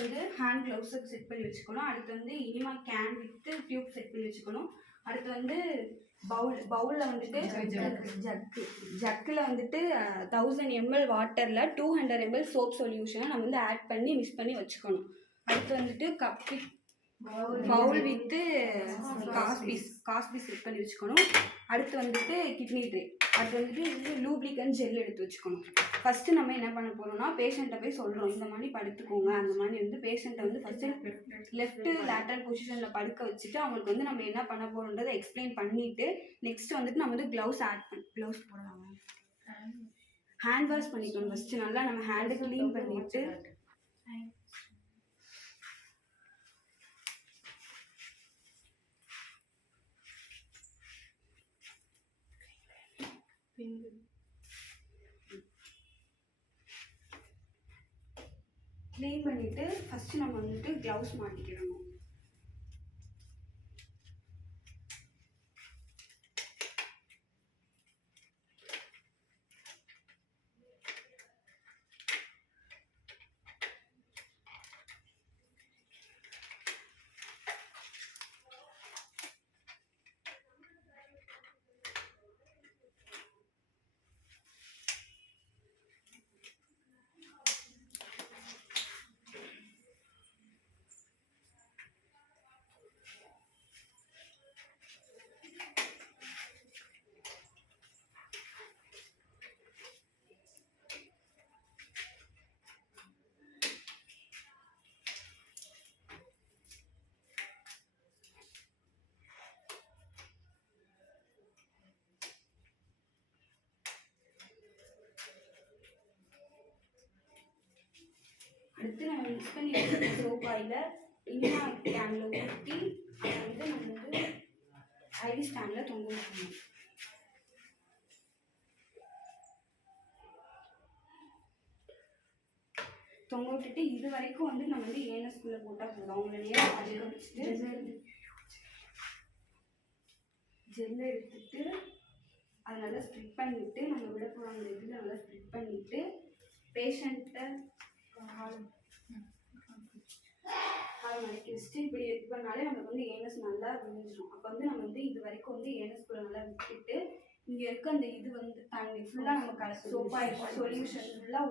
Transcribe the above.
வந்து hand க்ளவுஸுக்கு set பண்ணி வச்சுக்கணும். அடுத்து வந்து இனிமா கேன் வித் டியூப் செட் பண்ணி வச்சுக்கணும். அடுத்து வந்து பவுலில் வந்துட்டு ஜக்கில் வந்துட்டு 1000 ml வாட்டரில் 200 ml சோப் சொல்யூஷனை நம்ம வந்து ஆட் பண்ணி மிக்ஸ் பண்ணி வச்சுக்கணும். அடுத்து வந்துட்டு பவுல் வித்து காஸ்பீஸ் செட் பண்ணி வச்சுக்கணும். அடுத்து வந்துட்டு கிட்னி ட்ரே. அடுத்து வந்துட்டு லூப்ரிகன்ட் ஜெல் எடுத்து வச்சுக்கணும். ஃபஸ்ட்டு நம்ம என்ன பண்ண போகிறோம்னா பேஷண்ட்டை போய் சொல்கிறோம், இந்த மாதிரி படுத்துக்கோங்க. அந்த மாதிரி வந்து பேஷண்ட்டை வந்து ஃபஸ்ட்டு லெஃப்ட்டு லேட்டரல் பொசிஷனில் படுக்க வச்சுட்டு அவங்களுக்கு வந்து நம்ம என்ன பண்ண போகிறோன்றதை எக்ஸ்பிளைன் பண்ணிவிட்டு நெக்ஸ்ட் வந்துட்டு நம்ம வந்து க்ளவுஸ் போடலாம். ஹேண்ட் வாஷ் பண்ணிக்கணும். ஃபஸ்ட்டு நல்லா நம்ம ஹேண்டு க்ளீன் பண்ணிவிட்டு க்ளீன் பண்ணிவிட்டு ஃபஸ்ட்டு நம்ம வந்துட்டு க்ளவுஸ் மாட்டிக்கிடணும். அடுத்து நம்ம மிக்ஸ் பண்ணி வச்சுருக்க சோப் ஆயிலை இனிமா கேனில் ஊற்றி அதை வந்து நம்ம வந்து ஐவி ஸ்டாண்டில் தொங்க விட்டுருணும். தொங்க விட்டுட்டு இது வரைக்கும் வந்து நம்ம வந்து ஏனஸ்குள்ளே போட்டால் போதும். அவங்கள நேரம் அதிக வச்சுட்டு ஜெல்லை எடுத்துட்டு அதை நல்லா ஸ்ப்ரிட் பண்ணிவிட்டு நம்ம விட போகிற இதில் நல்லா ஸ்ப்ரிட் பண்ணிவிட்டு பேஷண்ட்டை கால் மடக்கி வச்சுட்டு இப்படி இது பண்ணாலே நமக்கு வந்து ஏனஸ் நல்லா விழுந்துடும். அப்போ வந்து நம்ம வந்து இது வரைக்கும் வந்து ஏனஸ்குள்ளே நல்லா விட்டுட்டு இங்கே இருக்க அந்த இது வந்து தண்ணி ஃபுல்லாக நம்ம சோப்பாக சொல்யூஷன் ஃபுல்லாக